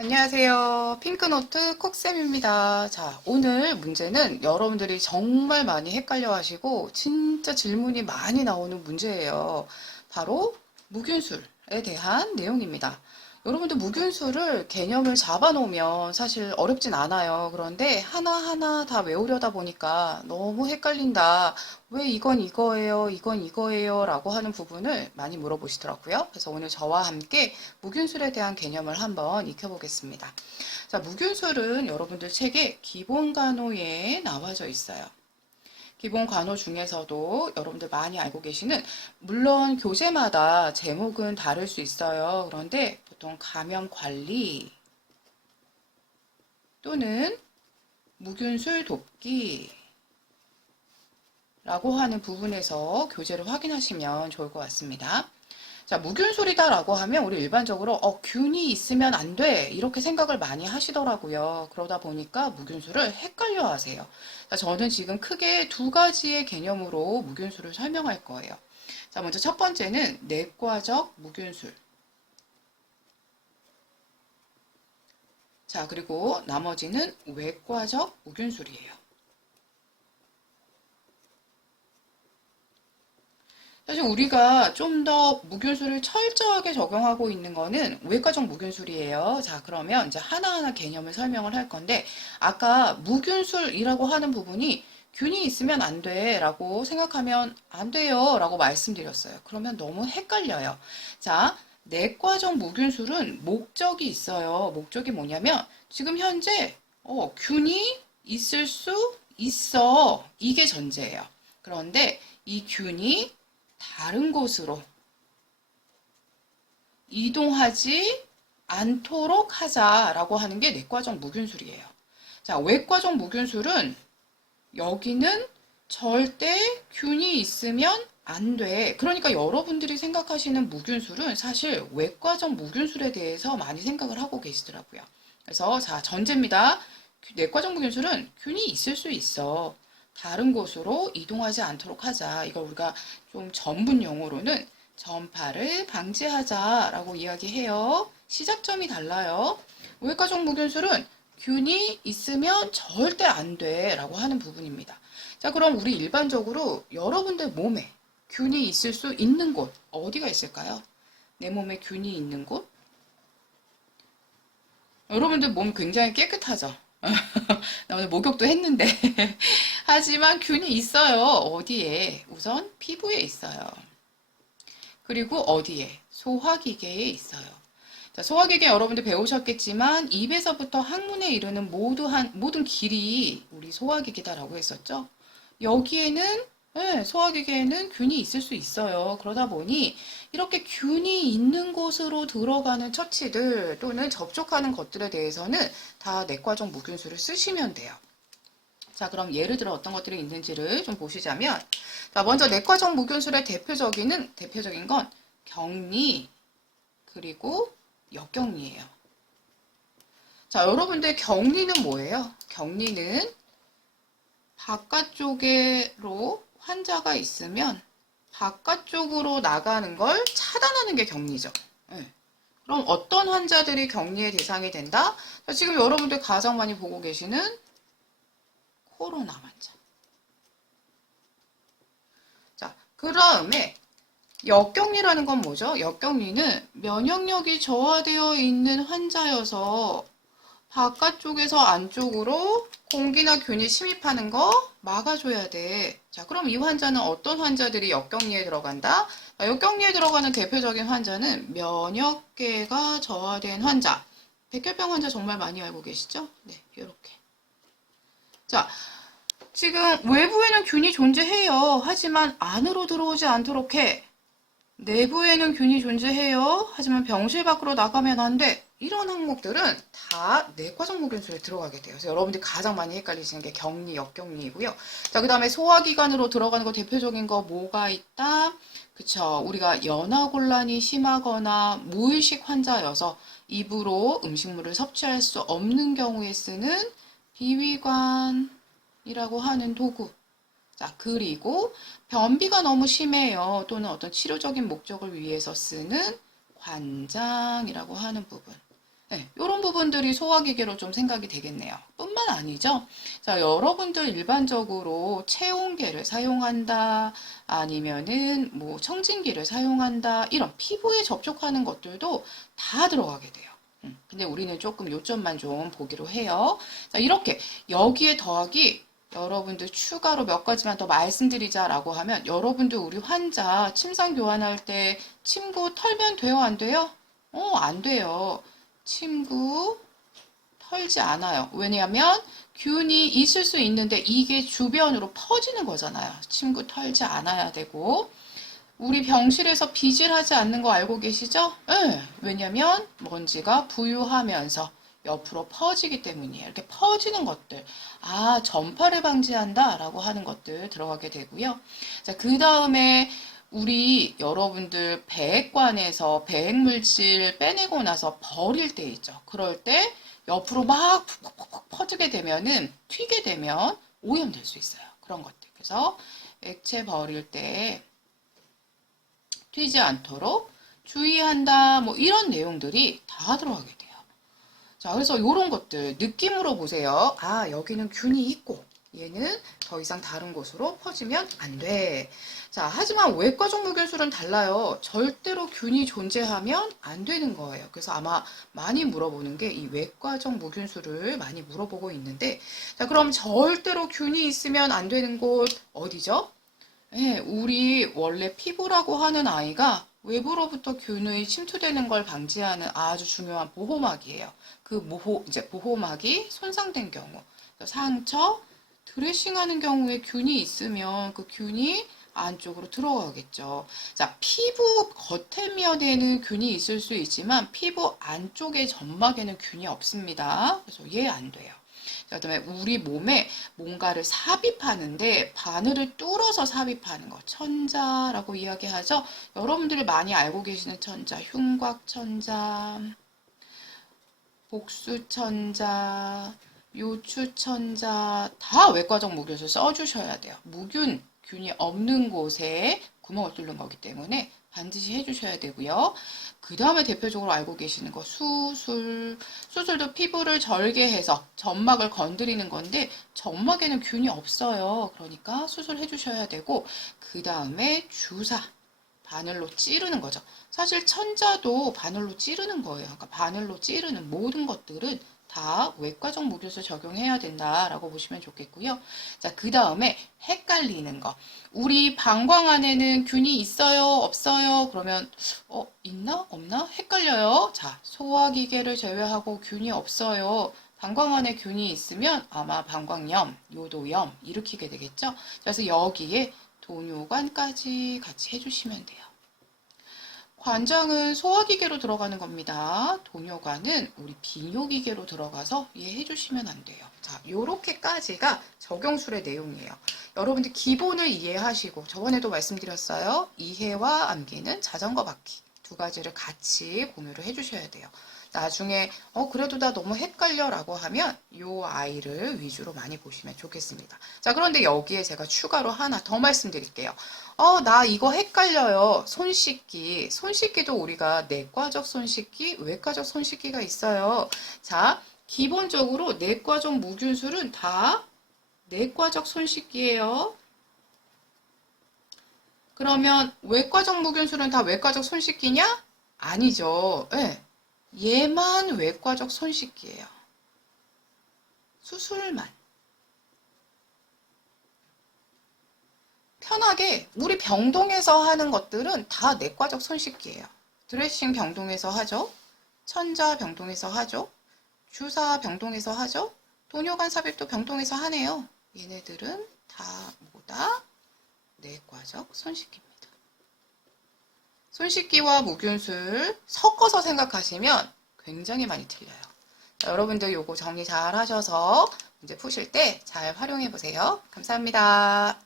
안녕하세요. 핑크노트 콕쌤입니다. 자, 오늘 문제는 여러분들이 정말 많이 헷갈려 하시고 진짜 질문이 많이 나오는 문제예요. 바로 무균술에 대한 내용입니다. 여러분들 무균술을 개념을 잡아 놓으면 사실 어렵진 않아요. 그런데 하나하나 다 외우려다 보니까 너무 헷갈린다. 왜 이건 이거예요, 이건 이거예요 라고 하는 부분을 많이 물어보시더라고요. 그래서 오늘 저와 함께 무균술에 대한 개념을 한번 익혀보겠습니다. 자, 무균술은 여러분들 책에 기본간호에 나와져 있어요. 기본간호 중에서도 여러분들 많이 알고 계시는, 물론 교재마다 제목은 다를 수 있어요. 그런데 보통 감염관리 또는 무균술 돕기 라고 하는 부분에서 교재를 확인하시면 좋을 것 같습니다. 자, 무균술이다라고 하면 우리 일반적으로 균이 있으면 안 돼, 이렇게 생각을 많이 하시더라고요. 그러다 보니까 무균술을 헷갈려 하세요. 자, 저는 지금 크게 두 가지의 개념으로 무균술을 설명할 거예요. 자, 먼저 첫 번째는 내과적 무균술. 자, 그리고 나머지는 외과적 무균술이에요. 사실 우리가 좀 더 무균술을 철저하게 적용하고 있는 거는 외과적 무균술이에요. 자, 그러면 이제 하나하나 개념을 설명을 할 건데, 아까 무균술이라고 하는 부분이 균이 있으면 안 돼 라고 생각하면 안 돼요 라고 말씀드렸어요. 그러면 너무 헷갈려요. 자, 내과적 무균술은 목적이 있어요. 목적이 뭐냐면 지금 현재 균이 있을 수 있어, 이게 전제예요. 그런데 이 균이 다른 곳으로 이동하지 않도록 하자라고 하는 게 내과적 무균술이에요. 자, 외과적 무균술은 여기는 절대 균이 있으면 안 돼. 그러니까 여러분들이 생각하시는 무균술은 사실 외과적 무균술에 대해서 많이 생각을 하고 계시더라고요. 그래서 자, 전제입니다. 내과적 무균술은 균이 있을 수 있어. 다른 곳으로 이동하지 않도록 하자. 이걸 우리가 좀 전문 용어로는 전파를 방지하자라고 이야기해요. 시작점이 달라요. 외과적 무균술은 균이 있으면 절대 안 돼 라고 하는 부분입니다. 자, 그럼 우리 일반적으로 여러분들 몸에 균이 있을 수 있는 곳 어디가 있을까요? 내 몸에 균이 있는 곳? 여러분들 몸 굉장히 깨끗하죠? 나 오늘 목욕도 했는데 하지만 균이 있어요. 어디에? 우선 피부에 있어요. 그리고 어디에? 소화기계에 있어요. 자, 소화기계 여러분들 배우셨겠지만 입에서부터 항문에 이르는 모든 길이 우리 소화기계다라고 했었죠. 여기에는 소화기계에는 균이 있을 수 있어요. 그러다 보니 이렇게 균이 있는 곳으로 들어가는 처치들 또는 접촉하는 것들에 대해서는 다 내과적 무균술을 쓰시면 돼요. 자, 그럼 예를 들어 어떤 것들이 있는지를 좀 보시자면, 자, 먼저 내과적 무균술의 대표적인 건 격리 그리고 역격리예요. 자, 여러분들 격리는 뭐예요? 격리는 바깥쪽으로 환자가 있으면 바깥쪽으로 나가는 걸 차단하는 게 격리죠. 네. 그럼 어떤 환자들이 격리의 대상이 된다? 자, 지금 여러분들 가장 많이 보고 계시는 코로나 환자. 자, 그 다음에 역격리라는 건 뭐죠? 역격리는 면역력이 저하되어 있는 환자여서 바깥쪽에서 안쪽으로 공기나 균이 침입하는 거 막아줘야 돼. 자, 그럼 이 환자는 어떤 환자들이 역격리에 들어간다? 역격리에 들어가는 대표적인 환자는 면역계가 저하된 환자. 백혈병 환자 정말 많이 알고 계시죠? 네, 이렇게. 자, 지금 외부에는 균이 존재해요. 하지만 안으로 들어오지 않도록 해. 내부에는 균이 존재해요. 하지만 병실 밖으로 나가면 안 돼. 이런 항목들은 다 내과적 무균술에 들어가게 돼요. 그래서 여러분들이 가장 많이 헷갈리시는 게 격리, 역격리이고요. 자, 그 다음에 소화기관으로 들어가는 거 대표적인 거 뭐가 있다? 그쵸. 우리가 연하곤란이 심하거나 무의식 환자여서 입으로 음식물을 섭취할 수 없는 경우에 쓰는 비위관이라고 하는 도구. 자, 그리고 변비가 너무 심해요. 또는 어떤 치료적인 목적을 위해서 쓰는 관장이라고 하는 부분. 네, 이런 부분 부분들이 소화기계로 좀 생각이 되겠네요. 뿐만 아니죠. 자, 여러분들 일반적으로 체온계를 사용한다, 아니면은 뭐 청진기를 사용한다, 이런 피부에 접촉하는 것들도 다 들어가게 돼요. 근데 우리는 조금 요점만 좀 보기로 해요. 자, 이렇게 여기에 더하기 여러분들 추가로 몇 가지만 더 말씀드리자라고 하면 여러분들 우리 환자 침상 교환할 때 침구 털면 돼요, 안 돼요? 안 돼요. 침구 털지 않아요. 왜냐하면 균이 있을 수 있는데 이게 주변으로 퍼지는 거잖아요. 침구 털지 않아야 되고 우리 병실에서 비질하지 않는 거 알고 계시죠? 네. 왜냐면 먼지가 부유하면서 옆으로 퍼지기 때문이에요. 이렇게 퍼지는 것들. 아, 전파를 방지한다 라고 하는 것들 들어가게 되고요. 자, 그 다음에 우리 여러분들 배액관에서 배액물질 빼내고 나서 버릴 때 있죠. 그럴 때 옆으로 막 푹푹푹 퍼지게 되면은 튀게 되면 오염될 수 있어요. 그런 것들. 그래서 액체 버릴 때 튀지 않도록 주의한다. 뭐 이런 내용들이 다 들어가게 돼요. 자, 그래서 이런 것들 느낌으로 보세요. 아, 여기는 균이 있고 얘는 더 이상 다른 곳으로 퍼지면 안 돼. 자, 하지만 외과적 무균술은 달라요. 절대로 균이 존재하면 안 되는 거예요. 그래서 아마 많이 물어보는 게 이 외과적 무균술을 많이 물어보고 있는데, 자, 그럼 절대로 균이 있으면 안 되는 곳 어디죠? 네, 우리 원래 피부라고 하는 아이가 외부로부터 균이 침투되는 걸 방지하는 아주 중요한 보호막이에요. 그 이제 보호막이 손상된 경우, 상처, 드레싱하는 경우에 균이 있으면 그 균이 안쪽으로 들어가겠죠. 자, 피부 겉에면에는 균이 있을 수 있지만 피부 안쪽의 점막에는 균이 없습니다. 그래서 얘 안 돼요. 자, 그다음에 우리 몸에 뭔가를 삽입하는데 바늘을 뚫어서 삽입하는 거 천자라고 이야기하죠. 여러분들이 많이 알고 계시는 천자, 흉곽천자, 복수천자, 요추천자 다 외과적 무균술 써주셔야 돼요. 균이 없는 곳에 구멍을 뚫는 거기 때문에 반드시 해주셔야 되고요. 그 다음에 대표적으로 알고 계시는 거 수술도 피부를 절개해서 점막을 건드리는 건데 점막에는 균이 없어요. 그러니까 수술해 주셔야 되고 그 다음에 주사 바늘로 찌르는 거죠. 사실 천자도 바늘로 찌르는 거예요. 그러니까 바늘로 찌르는 모든 것들은 다 외과적 무균술 적용해야 된다라고 보시면 좋겠고요. 자, 그 다음에 헷갈리는 거. 우리 방광 안에는 균이 있어요? 없어요? 그러면 있나? 없나? 헷갈려요. 자, 소화기계를 제외하고 균이 없어요. 방광 안에 균이 있으면 아마 방광염, 요도염 일으키게 되겠죠. 그래서 여기에 도뇨관까지 같이 해주시면 돼요. 관장은 소화기계로 들어가는 겁니다. 도뇨관은 우리 비뇨기계로 들어가서 이해해 주시면 안 돼요. 자, 요렇게까지가 적용술의 내용이에요. 여러분들 기본을 이해하시고 저번에도 말씀드렸어요. 이해와 암기는 자전거 바퀴 두 가지를 같이 공유를 해 주셔야 돼요. 나중에 그래도 나 너무 헷갈려 라고 하면 요 아이를 위주로 많이 보시면 좋겠습니다. 자, 그런데 여기에 제가 추가로 하나 더 말씀드릴게요. 나 이거 헷갈려요. 손씻기도 우리가 내과적 손씻기, 외과적 손씻기가 있어요. 자, 기본적으로 내과적 무균술은 다 내과적 손씻기예요. 그러면 외과적 무균술은 다 외과적 손씻기냐? 아니죠. 네. 얘만 외과적 손씻기예요. 수술만. 편하게 우리 병동에서 하는 것들은 다 내과적 손씻기예요. 드레싱 병동에서 하죠. 천자 병동에서 하죠. 주사 병동에서 하죠. 도뇨관 삽입도 병동에서 하네요. 얘네들은 다 뭐다? 내과적 손씻기입니다. 손씻기와 무균술 섞어서 생각하시면 굉장히 많이 틀려요. 자, 여러분들 요거 정리 잘 하셔서 문제 푸실 때 잘 활용해 보세요. 감사합니다.